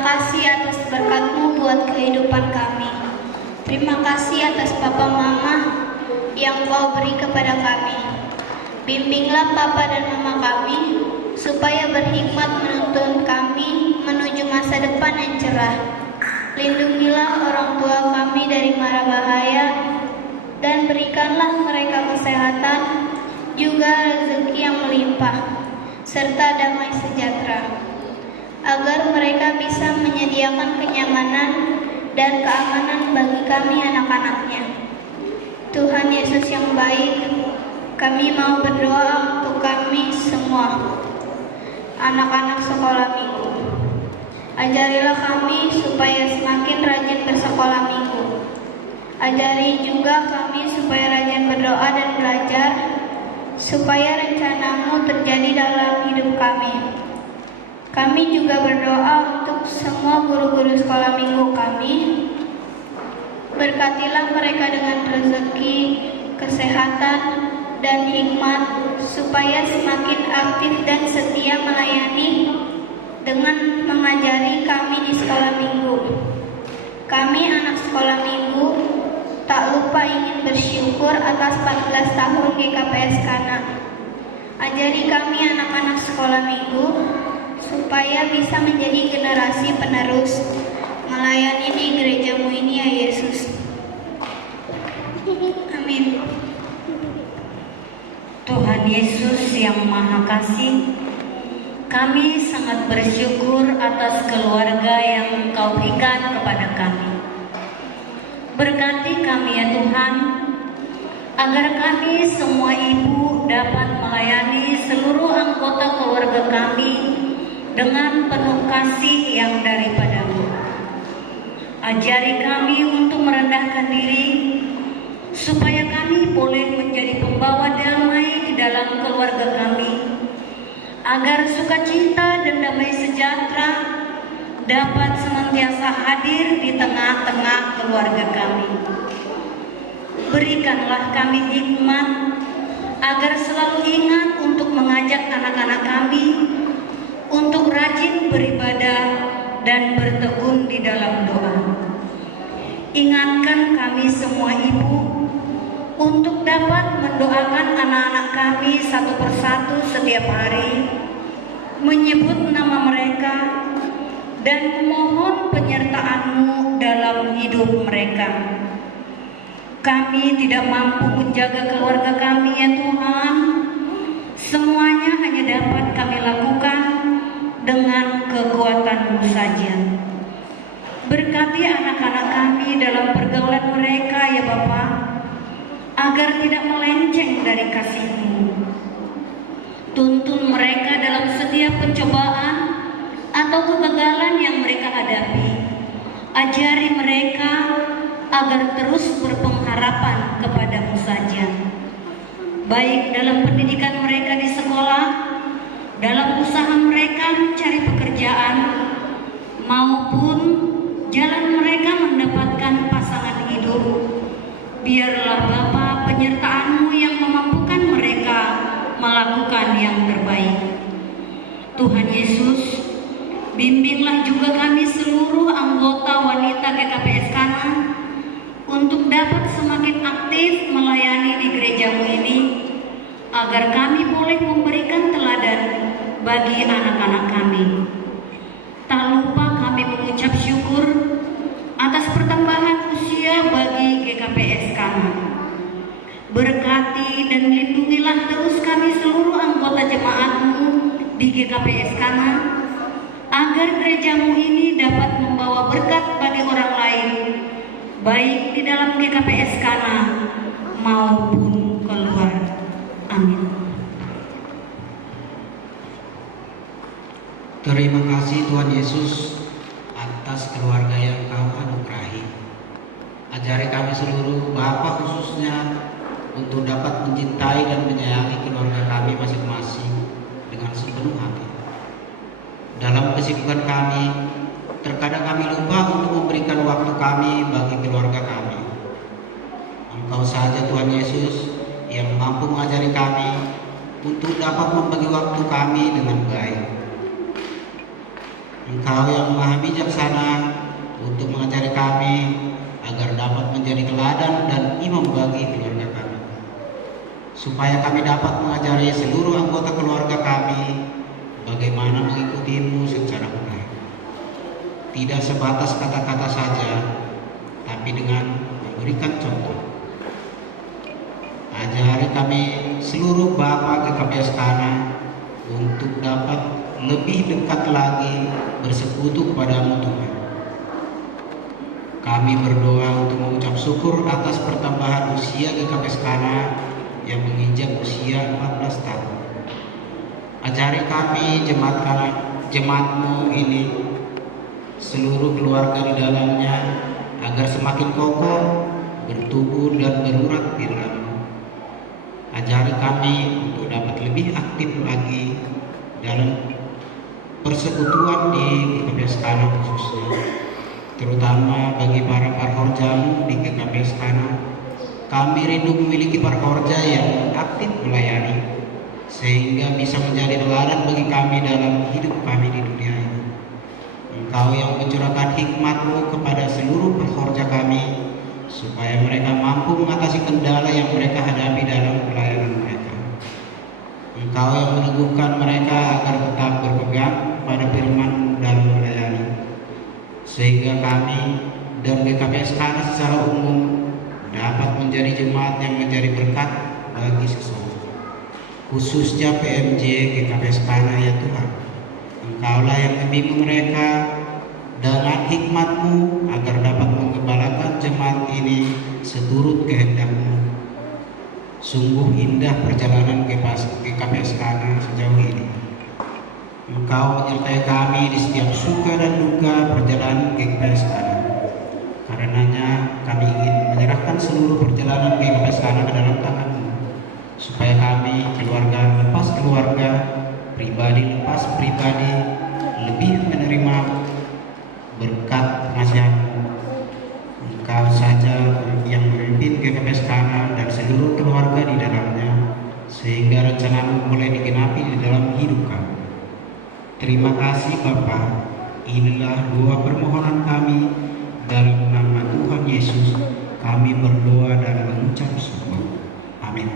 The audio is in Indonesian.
Terima kasih atas berkat-Mu buat kehidupan kami. Terima kasih atas Papa Mama yang Kau beri kepada kami. Bimbinglah Papa dan Mama kami, supaya berhikmat menuntun kami menuju masa depan yang cerah. Lindungilah orang tua kami dari mara bahaya, dan berikanlah mereka kesehatan, juga rezeki yang melimpah, serta damai sejahtera, agar mereka bisa menyediakan kenyamanan dan keamanan bagi kami anak-anaknya. Tuhan Yesus yang baik, kami mau berdoa untuk kami semua, anak-anak sekolah minggu. Ajarilah kami supaya semakin rajin bersekolah minggu. Ajari juga kami supaya rajin berdoa dan belajar, supaya rencana-Mu terjadi dalam hidup kami. Kami juga berdoa untuk semua guru-guru sekolah minggu kami. Berkatilah mereka dengan rezeki, kesehatan, dan hikmat, supaya semakin aktif dan setia melayani dengan mengajari kami di sekolah minggu. Kami anak sekolah minggu tak lupa ingin bersyukur atas 14 tahun GKPS Kana. Ajari kami anak-anak sekolah minggu supaya bisa menjadi generasi penerus melayani di gereja-Mu ini, ya Yesus. Amin. Tuhan Yesus yang Maha Kasih, kami sangat bersyukur atas keluarga yang Kau berikan kepada kami. Berkati kami ya Tuhan, agar kami semua ibu dapat melayani seluruh anggota keluarga kami dengan penuh kasih yang daripada-Mu. Ajari kami untuk merendahkan diri, supaya kami boleh menjadi pembawa damai di dalam keluarga kami, agar sukacita dan damai sejahtera dapat senantiasa hadir di tengah-tengah keluarga kami. Berikanlah kami hikmat, agar selalu ingat untuk mengajak anak-anak kami untuk rajin beribadah dan bertekun di dalam doa. Ingatkan kami semua ibu untuk dapat mendoakan anak-anak kami satu persatu setiap hari, menyebut nama mereka dan memohon penyertaan-Mu dalam hidup mereka. Kami tidak mampu menjaga keluarga kami ya Tuhan. Semuanya hanya dapat kami lakukan dengan kekuatan-Mu saja. Berkati anak-anak kami dalam pergaulan mereka ya Bapa, agar tidak melenceng dari kasih-Mu. Tuntun mereka dalam setiap pencobaan atau kegagalan yang mereka hadapi. Ajari mereka agar terus berpengharapan kepada-Mu saja, baik dalam pendidikan mereka di sekolah, dalam usaha mereka mencari pekerjaan, maupun jalan mereka mendapatkan pasangan hidup. Biarlah Bapa penyertaan-Mu yang memampukan mereka melakukan yang terbaik. Tuhan Yesus, bimbinglah juga kami seluruh anggota wanita GKPS Kana untuk dapat semakin aktif melayani di gereja-Mu ini, agar kami boleh memberikan teladan bagi anak-anak kami. Tak lupa kami mengucap syukur atas pertambahan usia bagi GKPS Kana. Berkati dan lindungilah terus kami seluruh anggota jemaat-Mu di GKPS Kana, agar gereja-Mu ini dapat membawa berkat bagi orang lain, baik di dalam GKPS Kana maupun keluar. Amin. Terima kasih Tuhan Yesus atas keluarga yang Kau anugerahi. Ajari kami seluruh Bapa khususnya untuk dapat mencintai dan menyayangi keluarga kami masing-masing dengan sepenuh hati. Dalam kesibukan kami, terkadang kami lupa untuk memberikan waktu kami bagi keluarga kami. Engkau saja Tuhan Yesus yang mampu mengajari kami untuk dapat membagi waktu kami dengan baik. Engkau yang maha bijaksana untuk mengajari kami agar dapat menjadi teladan dan imam bagi keluarga kami, supaya kami dapat mengajari seluruh anggota keluarga kami bagaimana mengikutimu secara benar, tidak sebatas kata-kata saja, tapi dengan memberikan contoh. Ajari kami seluruh Bapa GKPS Kana untuk dapat lebih dekat lagi bersekutu kepadamu Tuhan. Kami berdoa untuk mengucap syukur atas pertambahan usia GKPS Kana yang menginjak usia 14 tahun. Ajari kami jemaatmu ini, seluruh keluarga di dalamnya, agar semakin kokoh, bertumbuh dan berurat di dalam-Mu. Ajari kami untuk dapat lebih aktif lagi dalam persekutuan di GKPS Kana khususnya, terutama bagi para parhorjamu di GKPS Kana. Kami rindu memiliki parhorja yang aktif melayani, sehingga bisa menjadi teladan bagi kami dalam hidup kami di dunia ini. Engkau yang mencurahkan hikmat-Mu kepada seluruh parhorja kami, supaya mereka mampu mengatasi kendala yang mereka hadapi dalam pelayanan mereka. Engkau yang meneguhkan mereka agar tetap berpegang pada firman-Mu dalam melayani, sehingga kami dan GKPS Kana secara umum dapat menjadi jemaat yang menjadi berkat bagi sesama, khususnya PMJ GKPS Kana ya Tuhan. Engkaulah yang membimbing mereka dengan hikmat-Mu agar dapat menggembalakan jemaat ini seturut kehendak-Mu. Sungguh indah perjalanan GKPS Kana sejauh ini. Engkau menyertai kami di setiap suka dan duka perjalanan GKPS Kana. Karenanya kami ingin menyerahkan seluruh perjalanan GKPS Kana ke dalam tangan-Mu, supaya kami, keluarga lepas keluarga, pribadi lepas pribadi, lebih menerima berkat pengasihan-Mu. Engkau saja yang memimpin GKPS Kana dan seluruh keluarga di dalamnya, sehingga rencana-Mu boleh digenapi di dalam hidup kami. Terima kasih Bapa. Inilah doa permohonan kami, dalam nama Tuhan Yesus kami berdoa dan mengucap syukur. Amin.